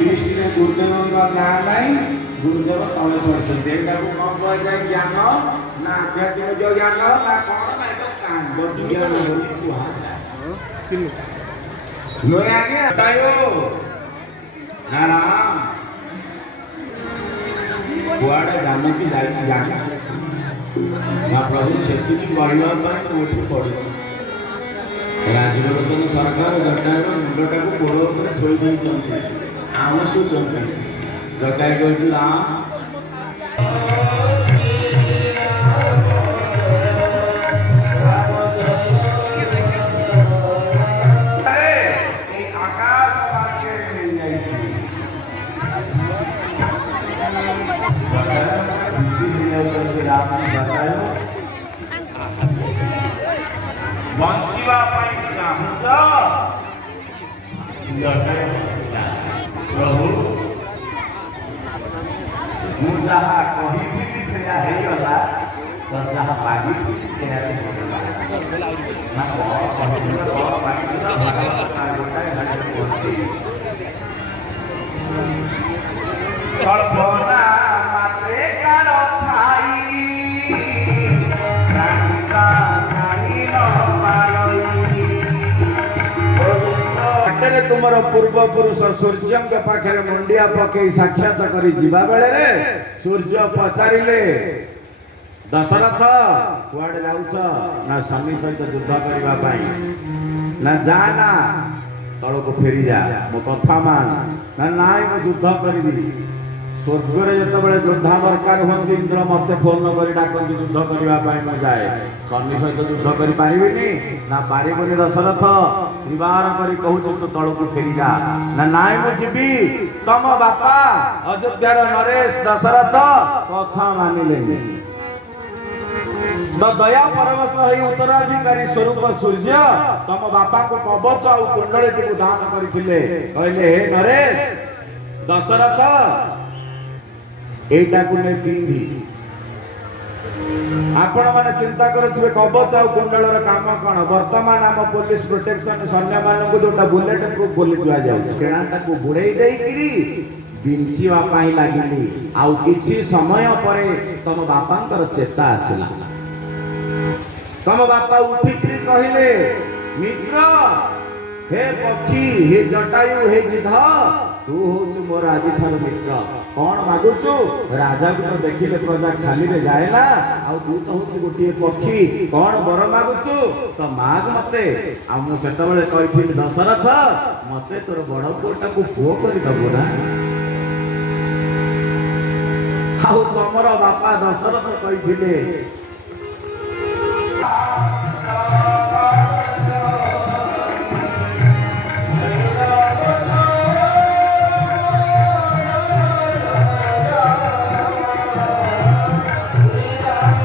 list में गुरुदेव का नाम नहीं गुरुदेव तले पड़ते कौन कह ज्ञान ना आध्यात्मिक जो ज्ञान ना कौन ना तो कांड ज्ञान बोली कुहाযায় नया के हटायो ना राम कुआड़े जाने की जाई जाने ना प्रभु सेतु की बढ़िया पर उठी पड़ी राजनगरन सरकार जटायर मुंडटा को कोड़ ऊपर थोई देइछन्ते आवश्यक जंते जटाय कहछि राम अरे ए आकाश वाक्य मिल जाइछि इसीलिए करके राम ने बतायो बंचिवा पाई चाहन्छ जटाय प्रभु मु जहाँ कही से गला तो जहाँ मागी से ना कल्पना मात्रे कार थाई तुमर पूर्व पुरुष सूर्य के पाखे मुंडिया पकई साक्षात करी जीवा बेले रे सूर्य पचारिले दशरथ कुआडे जाउछ ना स्वामी सहित युद्ध करबा पाई ना जाना तल को फेरी जा मो कथा मान ना नाई मो युद्ध करबी स्वर्ग रे जत बेले योद्धा दरकार होंगे इंद्र मते फोन करी डाकन युद्ध करबा पाई म जाए स्वामी सहित युद्ध करि पारिबेनी ना पारिबनी दशरथ निवार करी कहू तो तल को फेरी जा ना नाई मु जीवी तम बापा अयोध्यार नरेश दशरथ कथा मानिले तो दया परवश होई उत्तराधिकारी स्वरूप सूर्य तम बापा को कवच और कुंडली को दान करथिले कहले हे नरेश दशरथ एटा को ने पिंधी आपण माने चिंता करथुबे कवच और कुंडलर काम कोन वर्तमान आम पुलिस प्रोटेक्शन सैन्य मान को जोटा बुलेट को बोली दिया जाउ केनाटा को बुड़ेई देई किरी बिंचीवा पाई लागिली आउ किछि समय परे तम बापांकर चेता आसिला तम बापा उठिकरी कहले मित्र हे पक्षी हे जटायु हे गिध तू होछु मोर आदि थार मित्र कौन मागुचु राजा को तो देखिले प्रजा खाली रे जाए ना आ तू तो होछु गोटे पक्षी कौन बर मागुचु तो माग मते आ मु सेत बेले कहिथिल दशरथ मते तोर बड़ पुओटा को पुओ करि दबो ना आ तमर बापा दशरथ कहिथिले